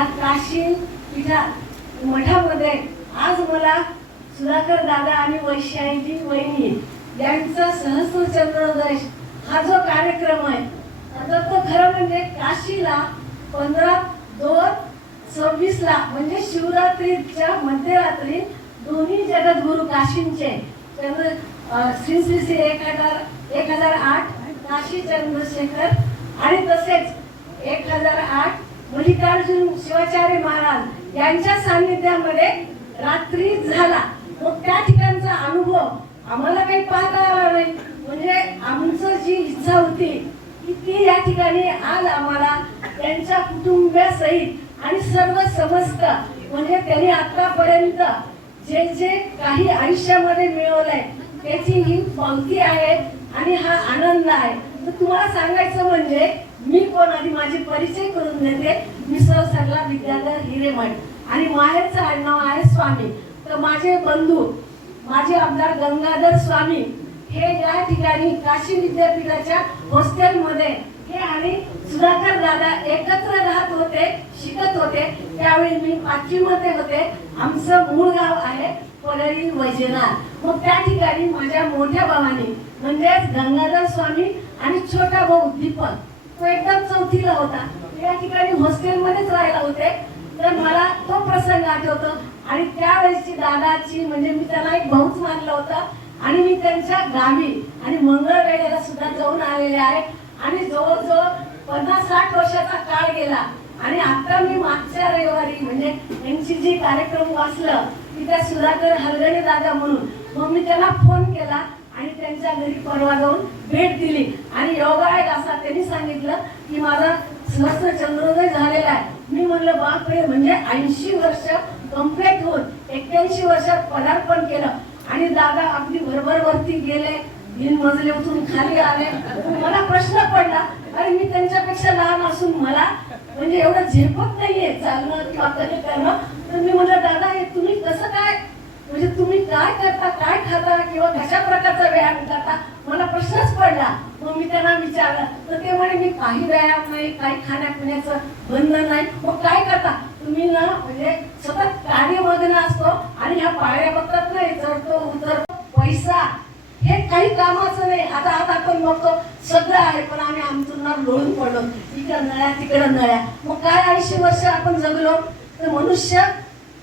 या काशी पीठात मठामध्ये आज मला सुधाकर दादा आणि वैशालीजी वहिनी यांचा सहस्त्र चंद्रोदय हा जो कार्यक्रम आहे आता तो खरं म्हणजे काशीला 15/2/26 ला म्हणजे शिवरात्रीच्या मध्यरात्री दोन्ही जगद्गुरु काशींचे श्री श्री श्री 1008 काशी चंद्रशेखर आणि तसेच 1008 मल्लिकार्जुन शिवाचार्य महाराज यांच्या सान्निध्यामध्ये रात्री झाला. मग त्या ठिकाणचा अनुभव आम्हाला काही पाहता आला नाही. म्हणजे आमचं जी इच्छा होती की ती या ठिकाणी आज आम्हाला त्यांच्या कुटुंबियासहित आणि सर्व समस्त म्हणजे त्यांनी आतापर्यंत जे जे काही आयुष्यामध्ये मिळवलंय त्याची ही पावती आहे आणि हा आनंद आहे. तर तुम्हाला सांगायचं म्हणजे मी कोण आधी माझी परिचय करून देते. मी सरला विद्याधर हिरेमठ आणि माहेरचं आडनाव आहे स्वामी. तर माझे बंधू माझे आमदार गंगाधर स्वामी हे या ठिकाणी काशी विद्यापीठाच्या हॉस्टेलमध्ये हे आणि सुधाकर दादा एकत्र राहत होते, शिकत होते. त्यावेळी मी 5वी मध्ये होते. आमचं मूळ गाव आहे परळी वैजनाथ. मग त्या ठिकाणी माझ्या मोठ्या भावाने म्हणजेच गंगाधर स्वामी आणि छोटा भाऊ दीपक तो एकदम 4थीला होता. या ठिकाणी हॉस्टेलमध्येच राहायला होते. तर मला तो प्रसंग आठवतो आणि त्यावेळेसची दादाची म्हणजे मी त्याला एक भाऊच मानलं होतं आणि मी त्यांच्या गावी आणि मंगळवेढ्याला सुद्धा जाऊन आलेले आहे आणि जवळजवळ 50-60 वर्षाचा काळ गेला आणि आता मी मागच्या रविवारी म्हणजे यांची जी कार्यक्रम वाचलं की त्या सुधाकर हलगणे दादा म्हणून मग मी त्यांना फोन केला आणि त्यांच्या घरी परवा जाऊन भेट दिली आणि योगायोग असा त्यांनी सांगितलं की माझा सहस्त्र चंद्रोदय झालेला आहे. मी म्हणलं बापरे म्हणजे 80 वर्ष कंप्लीट होऊन 81 वर्षात पदार्पण केलं आणि दादा अगदी भरभर वरती गेले, 3 मजले उतरून खाली आले. मला प्रश्न पडला अरे मी त्यांच्यापेक्षा लहान असून मला म्हणजे एवढं झेपत नाहीये चालणं किंवा कधी करणं. तर मी म्हणलं दादा हे तुम्ही कसं काय म्हणजे तुम्ही काय करता, काय खाता किंवा कशा प्रकारचा व्यायाम करता, मला प्रश्नच पडला. मग मी त्यांना विचारलं तर ते म्हणे मी काही व्यायाम नाही, काही खाण्यापिण्याचं बंधन नाही. मग काय करता तुम्ही ना म्हणजे सतत कार्यमग्न असतो आणि ह्या पायऱ्या बघतात नाही चढतो उतरतो, पैसा हे काही कामाचं नाही. आता आपण बघतो सगळं आहे पण आम्ही आमचं लोळून पडलो, इकडं नळ्या तिकडं नळ्या. मग काय 80 वर्ष आपण जगलो तर मनुष्य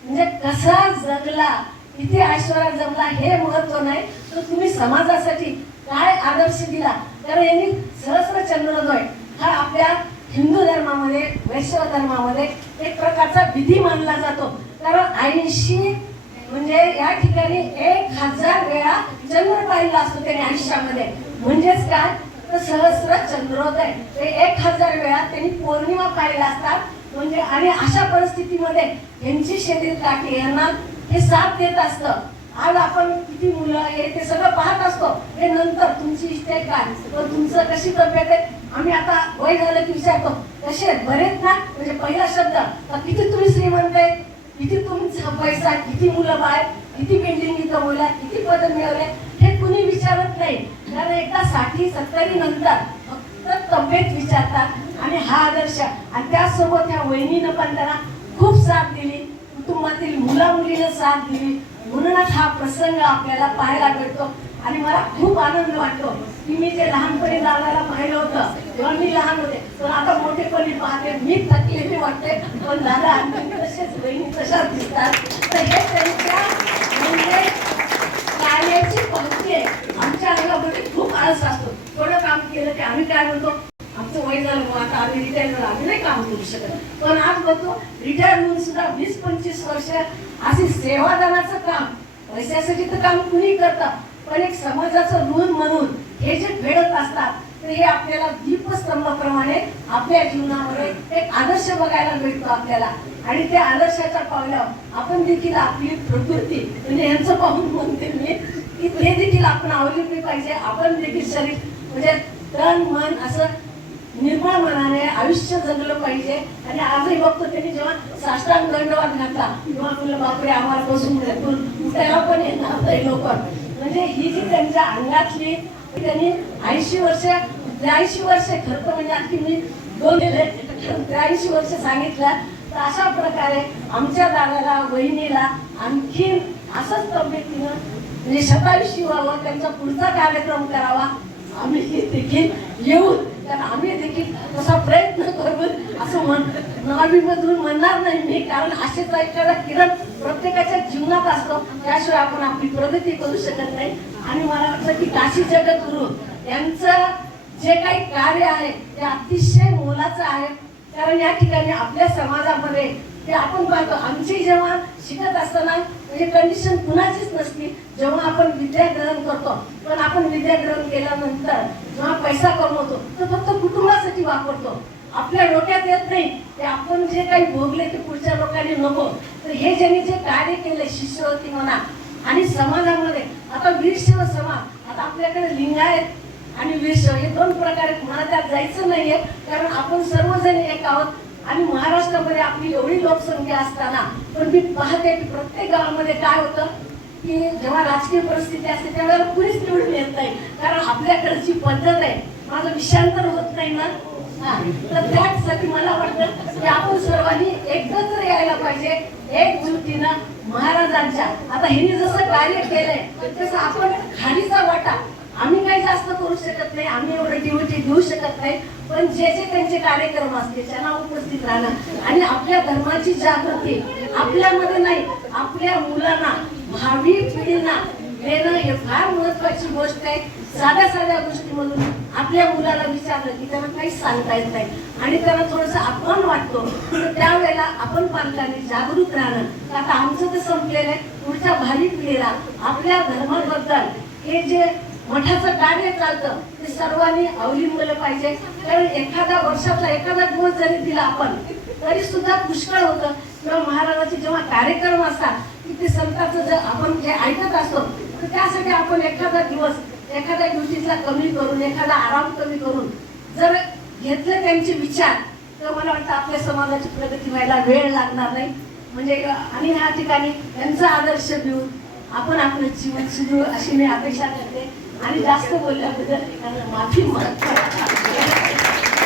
म्हणजे कसा जगला, किती ऐश्वर्या जमला हे महत्व नाही तर तुम्ही समाजासाठी काय आदर्श दिला. कारण यांनी सहस्त्र चंद्रोदय हा आपल्या हिंदू धर्मामध्ये वैष्णव धर्मामध्ये एक प्रकारचा विधी मानला जातो. कारण 80 म्हणजे या ठिकाणी 1000 वेळा चंद्र पाहिला असतो त्यांनी आयुष्यामध्ये. म्हणजेच काय तर सहस्त्र चंद्रोदय ते 1000 वेळा त्यांनी पौर्णिमा पाहिला असतात. म्हणजे आणि अशा परिस्थितीमध्ये यांची शरीर काठी यांना हे साथ देत असतं. आज आपण किती मुलं हे ते सगळं पाहत असतो. हे नंतर तुमची इच्छा काय तुमचं कशी तब्येत आहे आम्ही आता वय झालं की विचारतो कसे बरेच ना. म्हणजे पहिला शब्द किती तुम्ही श्रीमंत आहे, किती तुमचा पैसा, किती मुलं बाळ, किती बिल्डिंग कमवल्या, किती पद मिळवले हे कुणी विचारत नाही. कारण एकदा 60-70 नंतर फक्त तब्येत विचारतात आणि हा आदर्श आणि त्यासोबत ह्या वहिनीनं पण त्यांना खूप साथ दिली, कुटुंबातील मुला मुलीनं साथ दिली. म्हणूनच हा प्रसंग आपल्याला पाहायला भेटतो आणि मला खूप आनंद वाटतो की मी जे लहानपणी दादाला पाहिलं होतं तेव्हा मी लहान होते पण आता मोठेपणी पाहते मी थकलेली वाटते पण दादा आणखी तसेच बहिणी तशाच दिसतात. तर हे त्यांच्या म्हणजे कार्याची पावती आहे. आमच्या अंगामध्ये खूप आळस असतो. थोडं काम केलं की आम्ही काय म्हणतो आमचं वय झालं मग आता आम्ही रिटायर झालो आम्ही नाही काम करू शकत. पण आज बघतो रिटायर होऊन सुद्धा 20-25 वर्ष अशी सेवादानाचं काम पैशासाठी तर काम कुणी करतं पण एक समाजाचं ऋण म्हणून हे जे फेडत असतात तर हे आपल्याला दीपस्तंभाप्रमाणे आपल्या जीवनामध्ये एक आदर्श बघायला भेटतो आपल्याला. आणि त्या आदर्शाच्या पावल्यावर आपण देखील आपली प्रकृती म्हणजे यांचं पाहून म्हणते मी की ते देखील आपण अवलंबली पाहिजे. आपण देखील शरीर म्हणजे तन मन असं निर्मळ मनाने आयुष्य जगलं पाहिजे. आणि आजही बघतो त्यांनी जेव्हा साष्टांग दंडवत घातला तेव्हा म्हणलं बापरे आम्हाला बसून उठायला पण येणार नाही लोक. म्हणजे ही जी त्यांच्या अंगातली त्यांनी 80 वर्ष 83 वर्ष खरं म्हणजे आणखी मी 2 83 वर्ष सांगितलं तर अशा प्रकारे आमच्या दादाला वहिनीला आणखीन असंच तब्येतीनं म्हणजे शतायुषी व्हावं, त्यांचा पुढचा कार्यक्रम करावा, आम्ही देखील येऊ, कारण आम्ही देखील तसा प्रयत्न करू असं नावीमधून म्हणणार नाही मी, कारण असेच एखादा किरण प्रत्येकाच्या जीवनात असतो, त्याशिवाय आपण आपली प्रगती करू शकत नाही. आणि मला वाटतं की काशी जगद्गुरू यांचं जे काही कार्य आहे ते अतिशय मोलाचं आहे. कारण या ठिकाणी आपल्या समाजामध्ये ते आपण पाहतो, आमची जेव्हा शिकत असताना म्हणजे कंडिशन कुणाचीच नसती, जेव्हा आपण विद्या ग्रहण करतो, पण आपण विद्या ग्रहण केल्यानंतर जेव्हा पैसा कमवतो तर फक्त कुटुंबासाठी वापरतो, आपल्या डोक्यात येत नाही ते आपण जे काही भोगले ते पुढच्या लोकांनी नको. तर हे ज्यांनी जे कार्य केले शिष्यवृत्ती म्हणा आणि समाजामध्ये, आता वीरशैव समाज, आता आपल्याकडे लिंगायत आणि वीरशैव हे दोन प्रकारे, मला त्यात जायचं नाहीये कारण आपण सर्वजण एक आहोत. आणि महाराष्ट्रामध्ये आपली एवढी लोकसंख्या असताना पण मी पाहते की प्रत्येक गावामध्ये काय होतं की जेव्हा राजकीय परिस्थिती असते त्यावेळेला कुणीच निवडून येत नाही, कारण आपल्याकडची पद्धत आहे, माझं विषयांतर होत नाही ना. तर त्यासाठी मला वाटतं की आपण सर्वांनी एकत्र यायला पाहिजे, एकजुटीनं महाराजांच्या. आता हिने जसं कार्य केलंय तसं आपण खालीचा वाटा, आम्ही काही जास्त करू शकत नाही, आम्ही एवढं ड्युटी देऊ शकत नाही, पण जे जे त्यांचे कार्यक्रम असते त्यांना उपस्थित राहणं आणि आपल्या धर्माची जागृती आपल्यामध्ये नाही, आपल्या मुलांना, भावी पिढींना देणं हे फार महत्वाची गोष्ट आहे. साध्या साध्या गोष्टीमधून आपल्या मुलाला विचारलं की त्यांना काहीच सांगता येत नाही आणि त्यांना थोडंसं अपमान वाटतो, तर त्यावेळेला आपण पालकांनी जागृत राहणं. आता आमचं तर संपलेलं आहे, पुढच्या भावी पिढीला आपल्या धर्माबद्दल हे जे मठाचं कार्य चालतं ते सर्वांनी अवलंबलं पाहिजे. कारण एखाद्या वर्षातला एखादा दिवस जरी दिला आपण तरी सुद्धा पुष्कळ होतं. किंवा महाराजाचे जेव्हा कार्यक्रम असतात की ते संतांचं जर आपण जे ऐकत असतो तर त्यासाठी आपण एखादा दिवस एखाद्या ड्युटीचा कमी करून, एखादा आराम कमी करून जर घेतले त्यांचे विचार, तर मला वाटतं आपल्या समाजाची प्रगती व्हायला वेळ लागणार नाही. म्हणजे आणि ह्या ठिकाणी त्यांचा आदर्श घेऊन आपण आपलं जीवन सुरू अशी मी अपेक्षा करते. आणि जास्त बोलल्याबद्दल माफी मागतो.